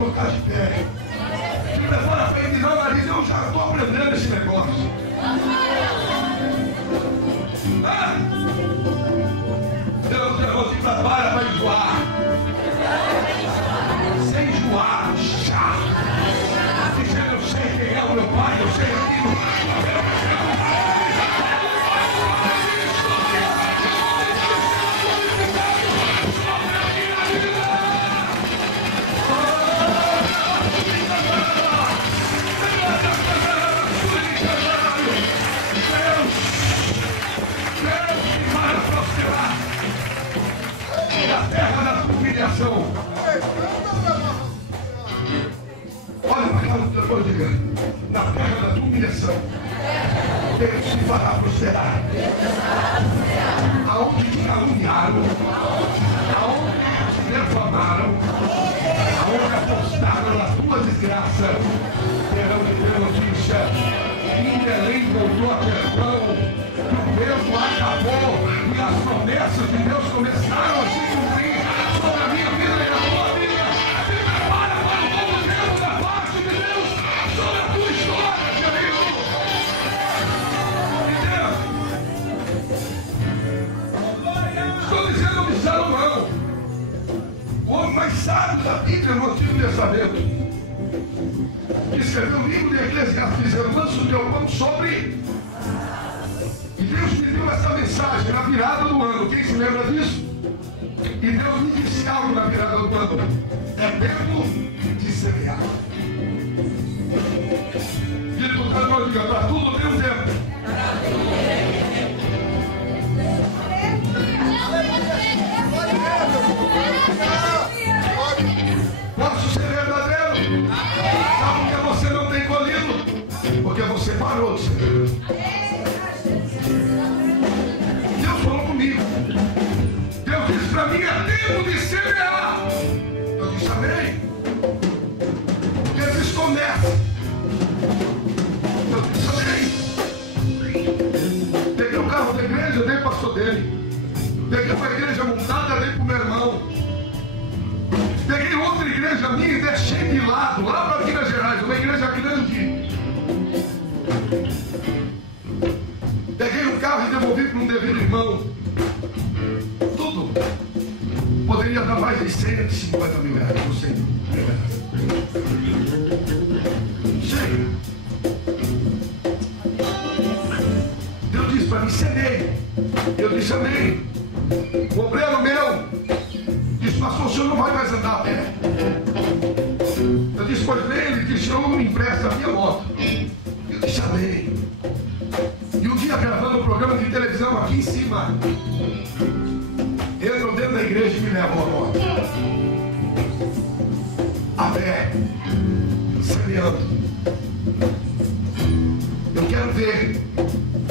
Colocar de pé. Se prepara para endinar o nariz, eu já estou aprendendo esse negócio. Deus levou-te para enjoar. Sem enjoar, chá. Dizendo, eu sei quem é o meu pai, eu sei aquilo. Olha para cá no teu diga, na terra da tua humilhação, Deus te fará prosperar. Aonde te caluniaram, aonde te defamaram, aonde apostaram na tua desgraça, terão de ter notícia. Em Belém voltou a perdão, o tempo acabou e as promessas de Deus começaram a se cumprir sobre a minha vida e a tua vida. Se prepara para o novo tempo da parte de Deus sobre a tua história, meu amigo. Entendeu? Estou dizendo de Salomão, o homem mais sábio da Bíblia no Antigo Testamento, que escreveu o livro de Eclesiastes, dizendo: lança o teu pão sobre. E Deus me deu essa mensagem na virada do ano. Quem se lembra disso? E Deus me disse algo na virada do ano: é tempo de semear. Diga para o teu irmão, diga: para tudo tem um tempo. Posso ser verdadeiro? Sabe por que você não tem colhido? Porque você parou de ser. Deus falou comigo. Deus disse para mim: é tempo de semear. Eu disse amém. Ele disse: começa. Eu disse amém. Peguei o carro da igreja, dei para o pastor dele. Peguei uma igreja montada, dei para o meu irmão. Peguei outra igreja minha e deixei de lado, lá para Minas Gerais, uma igreja grande. Peguei um carro e devolvi para um devido irmão. Tudo. Poderia dar mais de 150 mil reais, não sei. Chega. Deus disse para mim: semeie. Eu disse amém. O obreiro meu disse: pastor, o senhor não vai mais andar a pé. Eu disse: pois bem. Ele disse: eu não me empresto a minha moto. Eu disse amém. E um dia, gravando um programa de televisão aqui em cima, entram dentro da igreja e me levam a moto. A pé, semeando. Eu quero ver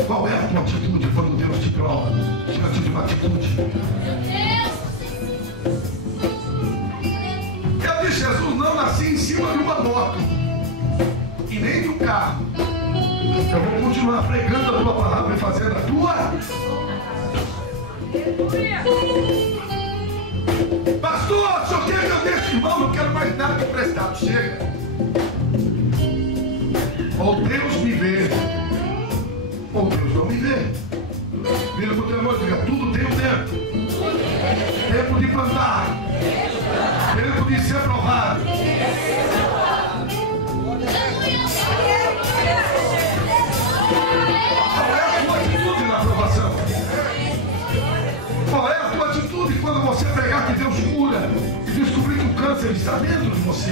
qual é a tua atitude quando Deus te prova. Eu tive uma atitude. Eu disse: Jesus, não nasci em cima de uma moto e nem de um carro. Eu vou continuar pregando a tua palavra e fazendo a tua. Pastor, o senhor quer que eu deixe irmão? Não quero mais nada emprestado. Chega. Ou Deus me vê, ou Deus não me vê. Vira para o teu irmão e diga: tudo tem um tempo. Tempo de plantar, tempo de ser provado. Qual é a tua atitude na aprovação? Qual é a tua atitude quando você pregar que Deus cura e descobrir que o câncer está dentro de você?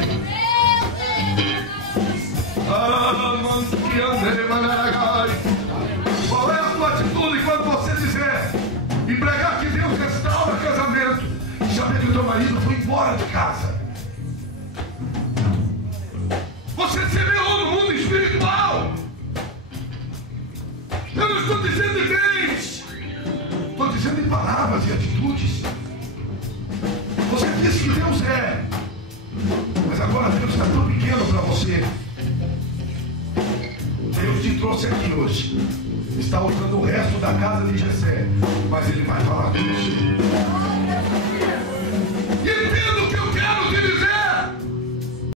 Qual é a tua atitude quando você dizer e pregar que Deus restaura casamento e saber que o teu marido foi embora de casa? Você semeou no mundo espiritual. Eu não estou dizendo de bens, estou dizendo de palavras e atitudes. Você disse que Deus é, mas agora Deus está tão pequeno para você. Deus te trouxe aqui hoje. Está usando o resto da casa de Jessé, mas Ele vai falar com você.